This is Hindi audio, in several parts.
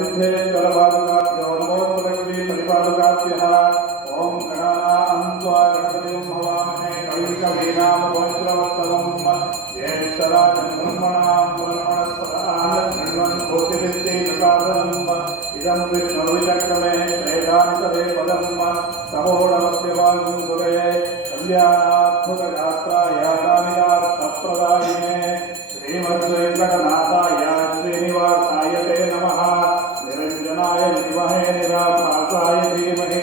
सिद्धेश्वरपादुकाभ्यो नमो लक्ष्मी परिपादुकाभ्यः ॐ गणान्त्वा गणपतिं भवामहे कविकवीनामवज्रवत्तमं ज्येष्ठराजं ब्रह्मणां ब्रह्मणस्पदान् शृण्वन् भूतिविद्यैकसाधनम् इदं विष्णुविचक्रमे वेदान्तरे पदं समोढमस्य वाङ्कुरे कल्याणात्मकशास्त्राय कामिकार्थप्रदायिने श्रीमद्वेङ्कटनाथाय धीमहि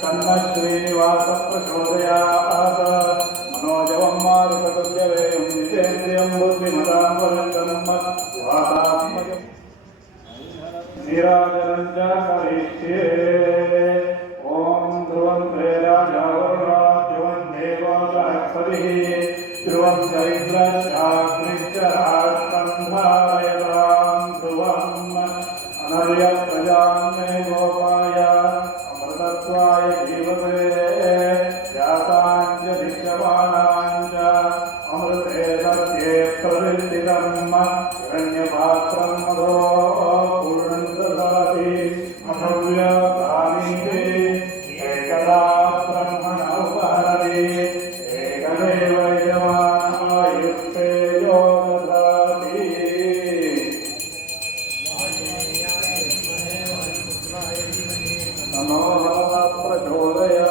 तन्नः श्रीनिवासः प्रचोदयात् मनोजवं मारुततुल्यवेगं जितेन्द्रियं बुद्धिमतां वरन्दं वातात्मजम् च करिष्ये। ॐ ध्रुवं प्रेराजावरुणाद्युवं देवो ध्रुवं चैन्द्रशाग्निश्चरास्कन्धारयतां ध्रुवम् अनर्यप्रजां मे गोपाय अमृते सत्ये मधो पूर्णं ददाति अभव्यतानि एकदा ब्रह्मण उपहरति एकदेव यजमानायुक्ते यो ददाति नमो प्रचोदयात्।